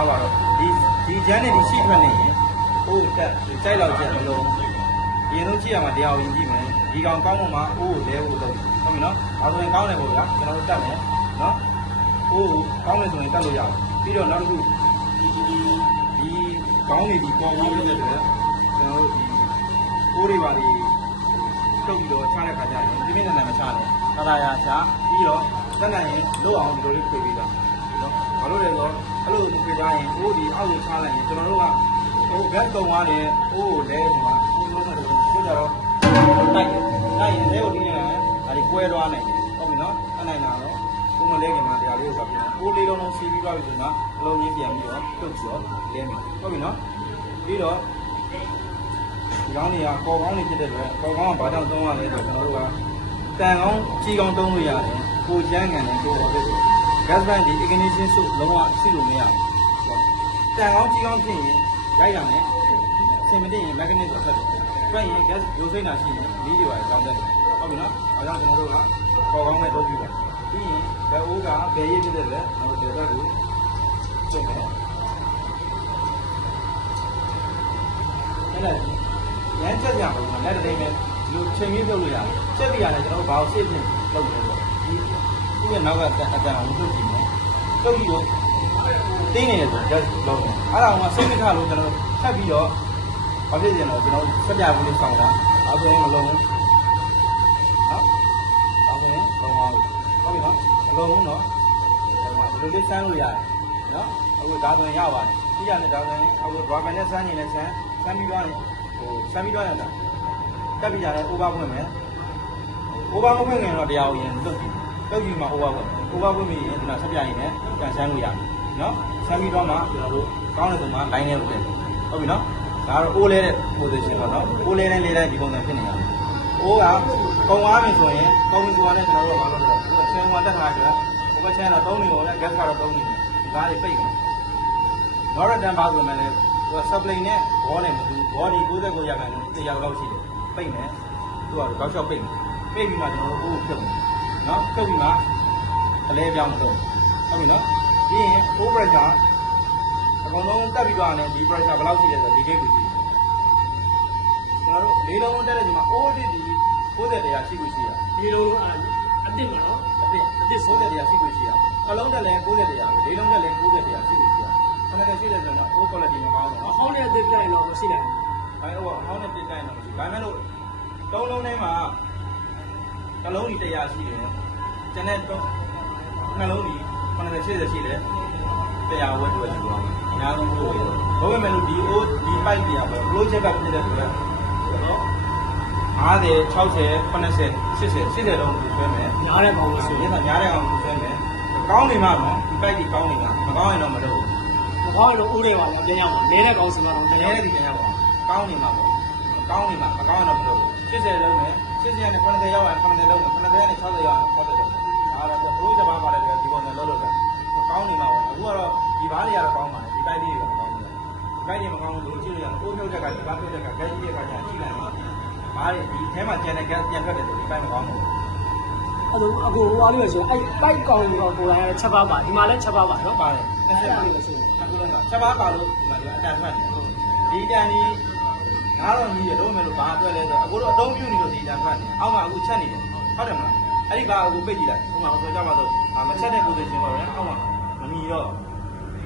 ထားပါတော့ဒီချမ်းနဲ့ဒီရှိထွက်နေရင်အိုးတက်ကြိုက်လောက်ချက်မလုံးရင်တို့ကြည့်ရမှာတရားဝင်ကြည့်မယ်ဒီကောင်ကောင်းမှအိုးကိုလဲဖို့လုပ်ဟုတ်ပြီနော်ဒါဆိုရင်ကောင်းတယ်ပေါ့ဗျာကျွန်တော်တို့တက်မယ်နော်အိုးကောင်းတယ်ဆိုရင်တက်လို့ရအောင်ပြီးတော့နောက်တစ်ခုဒီကောင်းနေဒီပေါ်ကောင်းနေတဲ့အတွက်ကျွန်တော်တို့ဒီအိုးတွေပါဒီထုတ်ပြီးတော့ချတဲ့ခါကျရင်ဒီမိနစ်နဲ့မချနဲ့ခါရချပြီးတော့တက်နိုင်ရင်လို့အောင်ဒီလိုလေးခွေပြီးတော့နော်ဘာလို့လဲဆိုတော့အဲ့လိုခွေသွားရင်အိုးဒီအောက်ကိုချလိုက်ရင်ကျွန်တော်တို့ကဟိုဘက်ကုံသွားတယ်အိုးကိုလဲဆိုတာအိုးလို့ဆိုတော့ဒီကြတော့တိုက်ရင်လဲကိုဒီနေဒါဒီကွဲသွားနိုင်တယ်ဟုတ်ပြီနော်အဲ့နိုင်တာတော့ဘုမလဲခင်မှာတရားလေးကိုဆိုပြီးအိုးလေးလုံးစီးပြီးသွားပြီဆိုတော့အလုံးကြီးပြန်ပြီးတော့ပြုတ်ပြီးတော့လဲမယ်ဟုတ်ပြီနော်ပြီးတော့ဒီကောင်းတွေကပေါ်ကောင်းတွေဖြစ်တဲ့အတွက်ပေါ်ကောင်းကဘာကြောင့်သုံးရလဲဆိုတော့ကျွန်တော်တို့ကတန်ကောင်းကြီးကောင်းသုံးလို့ရတယ်ကိုချမ်းငံတယ်ကိုပေါ်တယ် gas band ဒီ ignition switch လုံးဝရှိလို့မရဘူးတန်ကောင်းကြီးကောင်းဖြစ်ရင်ရိုက်ရမယ်အစင်မတည့်ရင် magnet ဆက်တယ်တွက်ရင် gas ရိုးစိမ့်တာရှိရင်လီးတွေပါအကြောင်းတက်တယ်ဟုတ်ပြီနော်အဲကြောင့်ကျွန်တော်တို့ကပေါ်ကောင်းနဲ့သုံးပြီးပါပြီးရင်ဘယ်အိုးကဘယ်ရည်ဖြစ်တဲ့လဲကျွန်တော်တို့ဒီဘက်ကိုကျုံမယ်အဲ့ဒါရမ်းချက်ကြပါဘူးလက်တည်းပဲလူချိန်ကြီးပြုတ်လို့ရတယ်ချက်ပြရတယ်ကျွန်တော်တို့ဘာလို့စစ်ဖြစ်လုပ်လဲဆိုဒီသူ့ရဲ့နောက်ကအတန်အောင်ပြုတ်ကြည့်မယ်ပြုတ်ပြီးတော့တင်းနေတယ်ဆို just လုပ်တယ်အဲ့ဒါကစိတ်မထလို့ကျွန်တော်ထပ်ပြီးတော့ဘာဖြစ်နေလဲကျွန်တော်စက်ပြဘူးလေးဆောင်တာအဲ့ဆိုရင်မလုံးဘူးနော်အဲ့ဆိုရင်လုံးအောင်ဟုတ်ပြီနော်မလုံးဘူးနော်ဒီလိုလေးစမ်းလို့ရတယ်နော်အခုဒါဆိုရင်ရပါတယ်ပြီးရတယ်ဒါဆိုရင်အခု driver နဲ့စမ်းနေလဲစမ်းပြီးသွားတယ်ဟိုစမ်းပြီးသွားရတာတက်ပြီးရတယ် over ဖွင့်မယ် over မဖွင့်ခင်တော့တရားဝင်လုတ်ကြည့်မှာ over ဖွင့်ပြီးရင်ဒီမှာဆက်ပြရင်လည်းပြန်ဆန်းလို့ရတယ်နော်ဆန်းပြီးတော့မှကျွန်တော်တို့ကောင်းတဲ့ပုံမှာ line နဲ့လုပ်တယ်ဟုတ်ပြီနော်ဒါကတော့ O လဲတဲ့ position ပေါ့နော် O လဲနဲ့လေးတိုင်းဒီပုံစံဖြစ်နေရတယ် O ကပုံသွားပြီဆိုရင်ပုံပြီးဆိုတာနဲ့ကျွန်တော်တို့ကဘာလုပ်လဲဒီချန်ဝါတက်ထားကြတယ်ဟိုဘက်ချန်တော့3နေရောနဲ့ gas ကတော့3နေတယ်ဒီကားလေးပိတ်တယ်နော်ရတန်ပါဆိုမှလည်းသူက supply နဲ့ဘောနဲ့မတူဘောဒီ69ရာခိုင်နှုန်း100လောက်ရှိတယ်ပိတ်မယ်သူကတောက်လျှောက်ပိတ်ပြီးမှကျွန်တော်တို့ O ကိုဖြုတ်မယ်နော်ဖြုတ်ပြီးမှအလဲပြောင်းတော့ဟုတ်ပြီနော်ပြီးရင် O pressure အကုန်လုံးတက်ပြီးတော့လည်းဒီ pressure ဘယ်လောက်ရှိလဲဆိုတော့ဒီဂိတ်ကိုကြည့်ကျွန်တော်တို့လေးလုံးတက်တဲ့ချိန်မှာ O တစ်ဒီ90တရားရှိလို့ရှိရဒီလိုအတစ်မနော်အတစ်90တရားရှိလို့ရှိရအလုံးတက်လည်း90တရားလေးလုံးတက်လည်း90တရားရှိလို့ရှိရခဏတည်းရှိတယ်ဆိုတော့ O quality မကောင်းဘူးနော်အဟောင်းနဲ့အတစ်ပြိုင်တော့မရှိနိုင်ဘူးအဲဟိုအဟောင်းနဲ့တစ်တိုင်းတော့မရှိဒါပေမဲ့လို့သုံးလုံးထဲမှာတစ်လုံးဒီတရားရှိတယ်ကျန်တဲ့နှလုံးဒီ90 80ရှိတယ်တရားဝက်တွေယူသွားတယ်အများဆုံးလို့ရတယ်ဘာပဲမဲ့လို့ဒီ O ဒီ pipe တွေကပဲ flow check ကဖြစ်တဲ့အတွက်နော်50 60 80 80လုံးဆွဲမယ်ညားတဲ့ကောင်လို့ဆိုရင်ညားတဲ့ကောင်ဆွဲမယ်ကောင်းနေမှာနော်ဒီ pipe တွေကောင်းနေမှာမကောင်းရင်တော့မလုပ်ဘူးမကောင်းရင်တော့ဥတွေပါတော့ပြန်ရမှာနဲတဲ့ကောင်စင်တော့နဲတဲ့ဒီပြန်ရပါကောင်းနေမှာပေါ့ကောင်းနေမှာမကောင်းရင်တော့မလုပ်ဘူး80လုံးနဲ့80နဲ့90ရောက်ရင်90လုံးနဲ့90နဲ့60ရောက်ရင်60လုံးအားတော့ flow တပါးပါတယ်ဒီပုံစံလုပ်လို့ကောင်းနေမှာပေါ့အခုကတော့ဒီဘားတွေကတော့ကောင်းပါတယ်ဒီတိုက်လေးတွေကတော့ကောင်းတယ်ဒီတိုက်တွေမကောင်းဘူးလို့ကြည့်လို့ရတယ်အိုးမြုပ်တက်ကဒီဘားမြုပ်တက်ကဂက်ကြီးရဲ့ခါကျရှိနိုင်တယ်ဘားတွေဒီထဲမှာကျန်တဲ့ဂက်ပြန်ထွက်တယ်ဆိုဒီတိုက်မကောင်းဘူးအဲ့တော့အခုဟိုအားလေးပဲဆိုအဲ့ပိုက်ကောင်တော့ကိုလာရတဲ့ချက်ပါပါဒီမှာလည်းချက်ပါပါနော်ပါတယ်20ပါလို့ဆိုအခုလည်းချက်ပါပါလို့ဒီမှာအတန်ထွက်တယ်ဒီတန်ဒီငါးတော့ကြီးရတော့မယ်လို့ဘာအတွက်လဲဆိုတော့အခုတော့အသုံးပြုနေလို့ဒီတန်ထွက်တယ်အောက်မှာအခုချက်နေတယ်ဟုတ်တယ်မလားအဲ့ဒီဘာအခုပိတ်ကြည့်လိုက်ဥပမာဆိုကြပါစို့မချက်တဲ့ position ပေါ့ဗျာအောက်မှာမမီတော့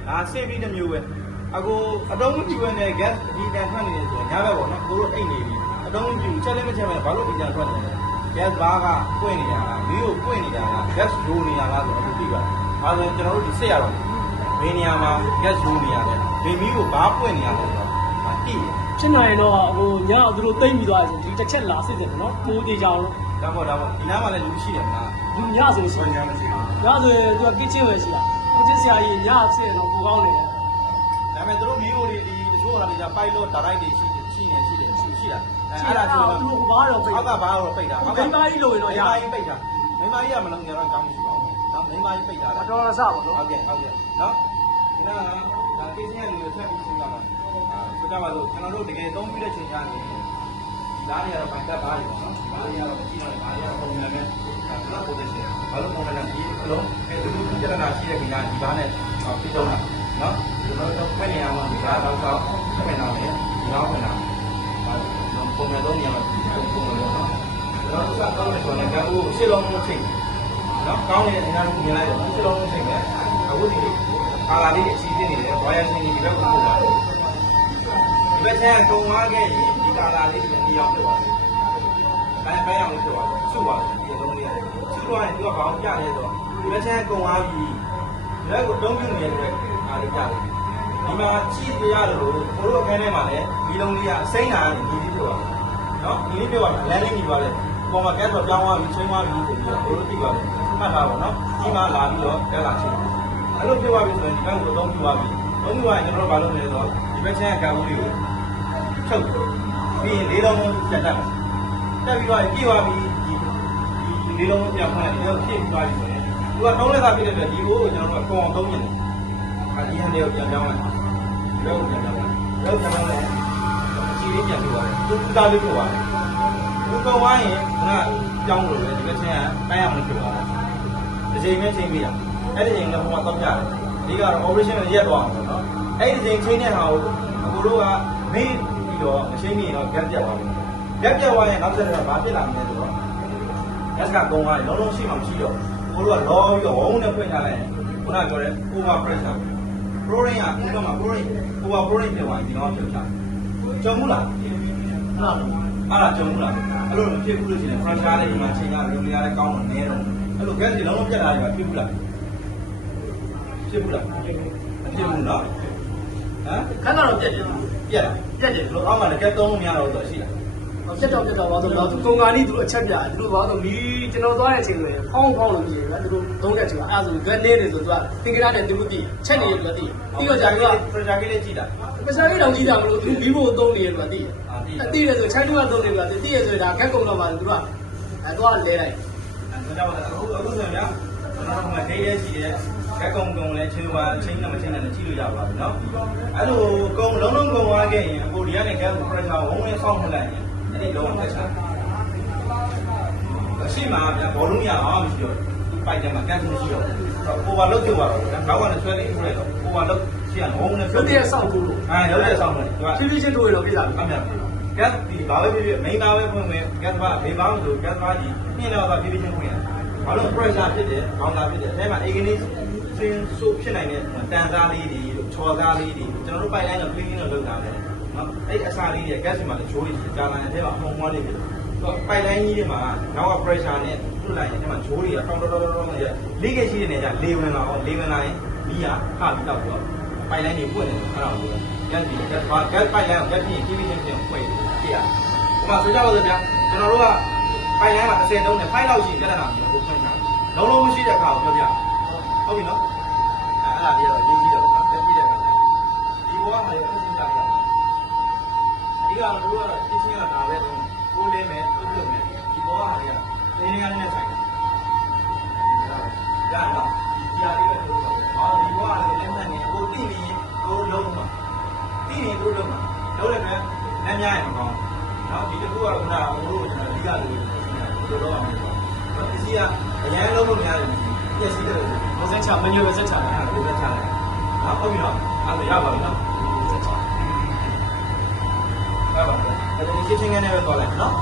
ဒါဆေးပြီးတစ်မျိုးပဲအခုအတုံးမပြူရတဲ့ gas ဒီတန်ထွက်နေတယ်ဆိုရင်ညဘက်ပေါ့နော်ကိုတို့အိတ်နေပြီအတုံးမပြူချက်လည်းမချက်ပဲဘာလို့ဒီတန်ထွက်နေလဲ gas ဘားကပွင့်နေတာလားမီးကိုပွင့်နေတာလား gas ရိုးနေတာလားဆိုတော့သိပါတယ်အဲဒါဆိုကျွန်တော်တို့ဒီစစ်ရတော့ဘယ်နေရာမှာ gas ရိုးနေရလဲဘယ်မီးကိုဘားပွင့်နေရလဲဆိုတော့သိတယ်ဖြစ်နိုင်တော့ဟိုညသူတို့တိတ်ပြီးသွားတယ်ဆိုဒီတစ်ချက်လာစစ်တယ်နော်ပိုးသေးကြအောင်ဒါပေါ့ဒီနားမှာလည်းလူရှိတယ်မလားလူညဆိုရှိတယ်ညဆိုရင်သူကကစ်ချင်းပဲရှိတာကစ်ချင်းဆရာကြီးညစစ်တော့ပိုကောင်းနေတယ်ဒါပေမဲ့သူတို့မီးကိုဒီတချို့ဟာတွေက pilot direct တွေရှိတာအဲ့ဒါဆိုတော့သူကဘာတော့ပိတ်အောက်ကဘာတော့ပိတ်တာအောက်ကမိမကြီးလို့ရင်တော့ရမိမကြီးပိတ်တာမိမကြီးကမလုံးကြတော့ကြောင်းမရှိပါဘူးနော်မိမကြီးပိတ်တာလားတော်တော်ဆပါနော်ဟုတ်ကဲ့နော်ဒီနာကဒါကိစ္စရလူတွေဆက်ပြီးရှင်းကြပါဆိုကြပါလို့ကျွန်တော်တို့တကယ်သုံးပြီးတဲ့ချိန်ချာနေဒါတွေကတော့ပိုင်တက်ပါးတွေပေါ့နော်ဒါတွေကတော့ကြည့်ရတယ်ဒါတွေကတော့ပုံမှန်ပဲဒါကပုံစံဘာလို့ပုံမှန်လဲဒီအလုံးအဲဒီလိုကြရတာရှိတဲ့ကိစ္စဒီဘာနဲ့ပြီးတော့နော်ဒီ ကျွန်တော်တို့ဖက်နေရမှာဒီကတော့ဖက်နေတယ်ဒီတော့ဖက်နေပုံမှန်တော့နေရာပုံမှန်တော့နော်ကျွန်တော်တို့ကကောင်းတယ်ဆိုရင်ကအိုးရှစ်လုံးလုံးချိန်နော်ကောင်းနေတဲ့အနေနဲ့မြင်လိုက်တော့ရှစ်လုံးလုံးချိန်ပဲအခုဒီကာလာလေးအစီအစဉ်နေတယ်ဘာရရှင်ဒီဘက်ကိုပို့ပါတယ်ဒီဘက်ကျန်ကုံသွားခဲ့ရင်ဒီကာလာလေးဒီရောက်တော့ပါတယ်ဘယ်အောင်လို့ပြောပါစုပါတယ်ဒီလုံးလေးစုတော့ရင်သူကဘာအောင်ပြလဲဆိုတော့ဒီဘက်ကျန်ကုံသွားပြီလက်ကိုတုံးပြနေတယ်အားလေးပြတယ်ဒီမှာကြည့်ပြရတယ်လို့ကိုတို့အခန်းထဲမှာလည်းဒီလုံးလေးကအစိမ့်တာဒီလေးပြောပါနော်ဒီလေးပြောပါလမ်းလေးညီပါလေပေါ်မှာကဲတော့ပြောင်းသွားပြီချင်းသွားပြီဆိုပြီးတော့ကိုတို့သိပါလေမှတ်ထားပါနော်ဒီမှာလာပြီးတော့ကဲလာချင်းအဲ့လိုပြောပါပြီဆိုရင်ဒီဘက်ကိုတုံးပြပါပြီတုံးပြပါရင်ကျွန်တော်တို့ဘာလုပ်လဲဆိုတော့ဒီဘက်ချမ်းကာဘူးလေးကိုချုပ်ပြီးရင်လေးလုံးတက်တတ်တက်ပြီးတော့ပြေးသွားပြီဒီလေးလုံးပြန်ဖွင့်တယ်ဖြည့်ပြီးသွားပြီဆိုရင်သူကတုံးလက်သာပြည့်တဲ့အတွက်ဒီကိုကျွန်တော်တို့ကပုံအောင်တုံးနေတယ်ဒီဟန်လေးကိုပြန်ပြောင်းလိုက်လောက်ပြန်ပြောင်းလိုက်လောက်ပြန်ပြောင်းလိုက်အစီလေးပြန်ပြသွားတယ်သူသားလေးပြသွားတယ်သူကောင်းဝိုင်းရင်ကကြောင်းလို့လေဒီကချင်းကတိုင်းအောင်လို့ပြသွားတယ်တစ်ချိန်နဲ့ချိန်ပြီးတာအဲ့ဒီချိန်ကဟိုမှာတော့ပြတယ်ဒီကတော့ operation ကိုရက်သွားအောင်ပေါ့နော်အဲ့ဒီချိန်ချိန်တဲ့ဟာကိုအခုတို့ကမေးပြီးတော့မချိန်ပြီးတော့ gap ပြတ်သွားပြီ gap ပြတ်သွားရင်နောက်ဆက်တော့ဘာဖြစ်လာမလဲဆိုတော့ gas ကကုန်းသွားတယ်လုံးလုံးရှိမှမရှိတော့ကိုတို့ကလောပြီးတော့ဝုန်းနဲ့ဖွင့်ထားလိုက်ခုနပြောတဲ့ over pressure proring ကဥပမာ proring over proring ပြောပါဒီတော့ပြောချာကြုံမှုလားအဲ့ဒါကြုံမှုလားအဲ့လိုမဖြစ်ဘူးလို့ရှိရင် pressure လေးဒီမှာချိန်ရလုံရတဲ့ကောင်းတော့နည်းတော့အဲ့လို gas တွေလုံးလုံးပြတ်လာတယ်ကဖြစ်ဘူးလားဖြစ်ဘူးလားမဖြစ်ဘူးနော်ဟမ်ခက်တော့ပြက်တယ်ပြက်တယ်လို့အောက်မှာလည်း gas သုံးလို့မရတော့ဆိုရှိလားပြတ်တော့ပါတော့တော့ကုံကာနီးသူအချက်ပြသူတို့ဘာလို့မီးကျွန်တော်သွားတဲ့အချိန်ဆိုရင်ဖောင်းလို့ကြည့်တယ်သူတို့သုံးရက်ချိန်အဲ့ဒါဆိုကနေနေဆိုသူကသင်္ကရာနဲ့သူတို့ကြည့်ချက်နေရသူကသိပြီးတော့ကြာက pressure လေးကြည့်တာ pressure လေးတောင်ကြည့်တာမလို့သူမီးဖို့သုံးနေရသူကသိသိတယ်ဆိုချိုင်းတူကသုံးနေပြီသိရဆိုဒါကက်ကုံတော့မှသူကသွားလဲလိုက်ဒါကြောင့်အခုဆိုရင်ကျွန်တော်တို့ကဒိတ်ရဲရှိတယ်ကက်ကုံလဲချင်းပါချင်းနဲ့မချင်းနဲ့ကြည့်လို့ရပါဘူးเนาะအဲ့လိုကုံလုံးလုံးကုံသွားခဲ့ရင်အခုဒီကနေ gas pressure ဝုန်းဝင်းဆောင်းထလိုက်ရင်အဲ့ဒီတော့တက်ချာအရှိမဗျာဘောလုံးရအောင်မရှိတော့ပိုက်တယ်မှာကတ်မရှိတော့ပိုဘာလုတ်ပြုတ်ပါတော့နောက်ကနေဆွဲလေးဆွဲတော့ပိုဘာလုတ်ရှိရအောင်နဲ့ဆွဲတည်းဆောက်ဖို့ရုပ်ရည်ဆောက်မယ်ဖြည်းဖြည်းချင်းတို့ရတော့ပြတာအမှန်ကတ်ဒီဘာပဲဖြစ်ဖြစ်မိန်းသားပဲဖွင့်မယ်ကတ်ဘာဘေးပေါင်းဆိုကတ်ဘာကြီးနှင်းတော့ဖြည်းဖြည်းချင်းဖွင့်ရဘာလို့ pressure ဖြစ်တယ်ခေါင်းသားဖြစ်တယ်အဲမှာ agony စင်းဆိုးဖြစ်နိုင်တဲ့တန်သားလေးတွေချော်သားလေးတွေကျွန်တော်တို့ပိုက်လိုင်းတော့ cleaning တော့လုပ်တာပဲနော်အဲ့အစားလေးတွေ gas မှာလည်းချိုးရည်ကြာလာတဲ့ထဲမှာအမှုံမွားနေပြီပိုက်လိုင်းကြီးတွေမှာနောက်က pressure နဲ့လွတ်လိုက်ရင်ဒီမှာဂျိုးတွေကတောင်းတောင်းနဲ့လေးကရှိတဲ့နေရာလေဝင်လာအောင်လေဝင်လာရင်မီးကခပြီးတော့ပိုက်လိုင်းတွေပွင့်နေတယ်အဲ့ဒါကို gas ဒီ gas ပိုက်လိုင်းကို gas ပြီးဖြည်းဖြည်းချင်းပွင့်ပြရဟိုမှာဆိုကြပါစို့ဗျာကျွန်တော်တို့ကပိုက်လိုင်းမှာ30တုံးနဲ့ဖိုက်လောက်ရှိပြဿနာမျိုးကိုဖွင့်ထားလုံးလုံးမရှိတဲ့အခါကိုပြောပြဟုတ်ပြီနော်အဲ့ဒါကြီးတော့ရေးကြည့်တော့တက်ကြည့်တဲ့အခါဒီဘဝမှာလည်းအရှင်းတာရအဓိကတော့တို့ကတော့ရှင်းရှင်းကဒါပဲတော့ကိုလေးမယ်ပြုတ်ပြုတ်မယ်ဒီဘောဟာတွေကနေနေကနေဆိုင်တယ်ရတော့ဒီကြားလေးပဲတို့တော့ဒီဘောဟာလည်းလက်မှတ်နေကိုတိနေကိုလုံးမှာတိနေကိုလုံးမှာလုံးလည်းပဲလက်များရင်မကောင်းနော်ဒီတစ်ခုကတော့ခုနကတို့ကျွန်တော်အဓိကလို့တို့တော့အောင်ဆိုဒီစီကအရန်လုံးလို့များတယ်ပြည့်စည်တယ်လို့ဆက်ချမညိုဆက်ချတယ်လို့ဆက်ချတယ်နော်ဟုတ်ပြီနော်အဲ့ဒါရပါပြီနော်ဆက်ချရပါပြီအဲ့ဒီချင်းချင်းကနေပဲသွားလိုက်နော်